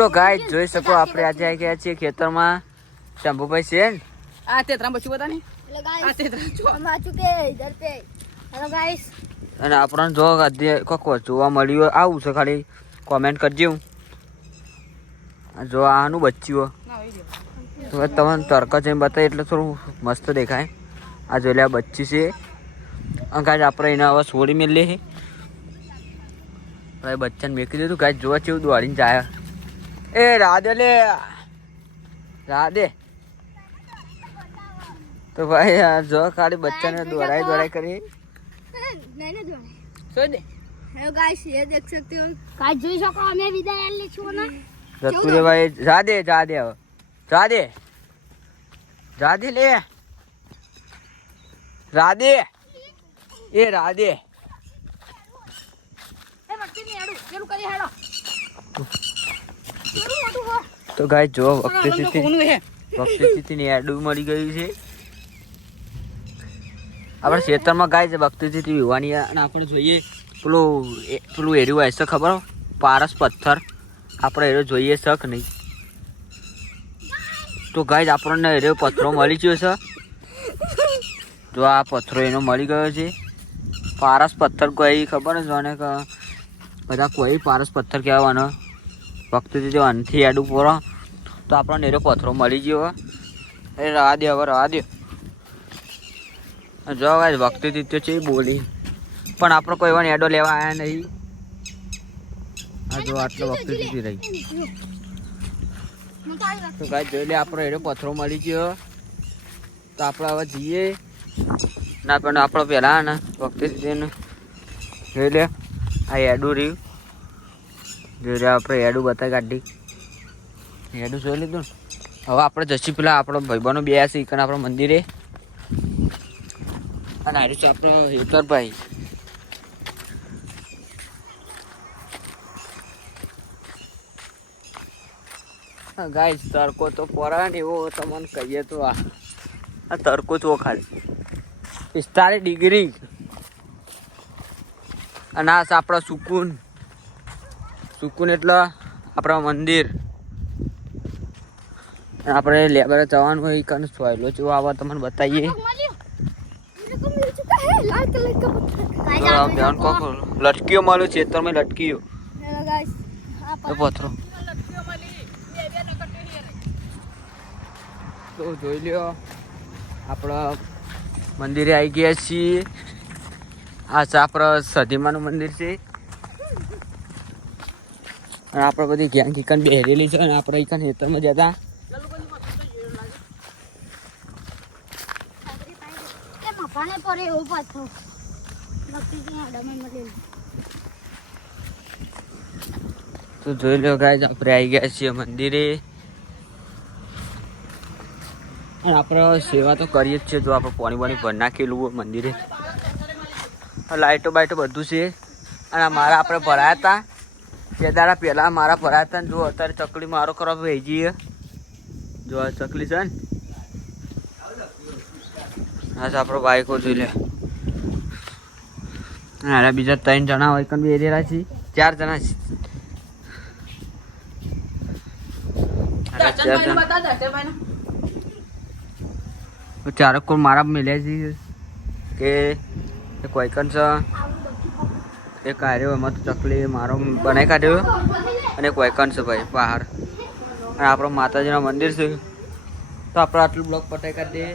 તો ગાય જોઈ શકો આપણે આજે આવી ગયા છીએ ખેતરમાં. શંભુભાઈ છે ને આ તે ત્રણ બચ્ચું બતા ને હેલો ગાઈસ આ તે ત્રણ જો हम आ चुके हैं इधर पे हेलो गाइस અને આપણને જો કોક જોવા મળ્યું હોય આવું છે ખાલી કોમેન્ટ કરજો. જો આનું બચ્ચું હોય તો તમને તરક જઈને બતાવે એટલે થોડું મસ્ત દેખાય. આ જોઈ લે આ બચ્ચી છે કાંઈ આપણે એને હવે છોડી મેળીએ છે. ભાઈ બચ્ચાને મેકી દીધું કાંઈ જોવા જેવું દોડીને જાય. એ રાધે લે રાધે તો ભાઈ જો ખાલી બચ્ચાને દોડાઈ કરી. नहीं ना जोड़े છોડ દે हेलो गाइस ये देख सकते हो गाइस જોઈ શકો અમે વિદાય આલી છું ને જતું રે ભાઈ. રાધે રાધે હવે રાધે રાધે લે રાધે એ રાધે એ મટકી ની હેડું પેલું કરી હેડો કેવું મોટું હો તો ગાય જો કોનું હે ભક્તિથી ની એડું મળી ગયું છે. આપણે ખેતરમાં ગાય છે ભક્તિથી વિવાની અને આપણે જોઈએ પેલું એર્યું હોય છે ખબર પારસ પથ્થર આપણે એરો જોઈએ શક નહીં. તો ગાય આપણને એરો પથ્થરો મળી ગયો છે. જો આ પથ્થરો એનો મળી ગયો છે. પારસ પથ્થર કોઈ ખબર જ મને કે બધા કોઈ પારસ પથ્થર કહેવાનો ભક્તિથી જો અનથી એડું પોરો તો આપણને એરો પથ્થરો મળી ગયો. એ રવા દે હવે રવા દે. જો ગાય ભક્તિથી તો છે બોલી પણ આપણો કોઈ એવાનો એડો લેવા આવ્યા નહીં. આ જો આટલો ભક્તિથી રહી તો ગાય જોઈ લે આપણો એડો પથ્થરો મળી ગયો. તો આપણે હવે જઈએ ના પણ આપણો પહેલાં ને ભક્તિથી જોઈ લે આ એડું રહ્યું જોઈ લે આપણે એડું બતાવી કાઢી એડું જોઈ લીધું ને. હવે આપણે જશું પેલા આપણો ભાઈબંધો બે છે ઈકન આપણો મંદિરે અને હારું છે આપણો હેતરભાઈ. ગાય તડકો તો પરા ને એવો તમને કહીએ તો આ તડકો તો ખાલી 45 ડિગ્રી અને આ છે આપણા સુકૂન એટલે આપણા મંદિર. આપણે લેબર જવાનું હોય કને સોયલો જેવો આવા તમને બતાવીએ. मिल चुका है लाल कलर का पत्थर લટકીઓ મળ્યો ખેતરમાં લટકીઓ हेलो गाइस તો પથરો તો જોઈ લ્યો આપણા મંદિરે આવી ગયા છીએ. આ છે આપણા સધીમાનું મંદિર છે અને આપણે બધી ગેંગ ઈકન બેહરેલી છે અને આપણે ઈકન ખેતરમાં જતા के मपाने पड़े हो पत्थर लगती है आडम में તો જોઈ લો ગાઈસ આપણે આવી ગયા છીએ મંદિરે અને આપણે સેવા તો કરીએ જ છીએ. જો આપણે પાણી ભરી નાખેલું હોય મંદિરે લાઇટો બાઇટો બધું છે. અને મારા આપણે ભરાયા હતા બે દાડા પહેલાં મારા ભરાયા હતા ને જો અત્યારે ચકલી મારો કરવા ભાઈ જઈએ. જો આ ચકલી છે ને હા આપણો બાઈકો જોઈ લે. હા બીજા 3 જણા હોય કન બે રહ્યા છીએ 4 જણા છે. ચારક કોણ મારા મિલ્યા છે કે કોઈ કન છે એક કાર્યો એમાં તો ચકલી મારો બનાવી કાઢ્યો અને કોઈ કન છે ભાઈ પહાડ અને આપણો માતાજીના મંદિર છે. તો આપણે આટલું બ્લોક પટાઈ કાઢીએ.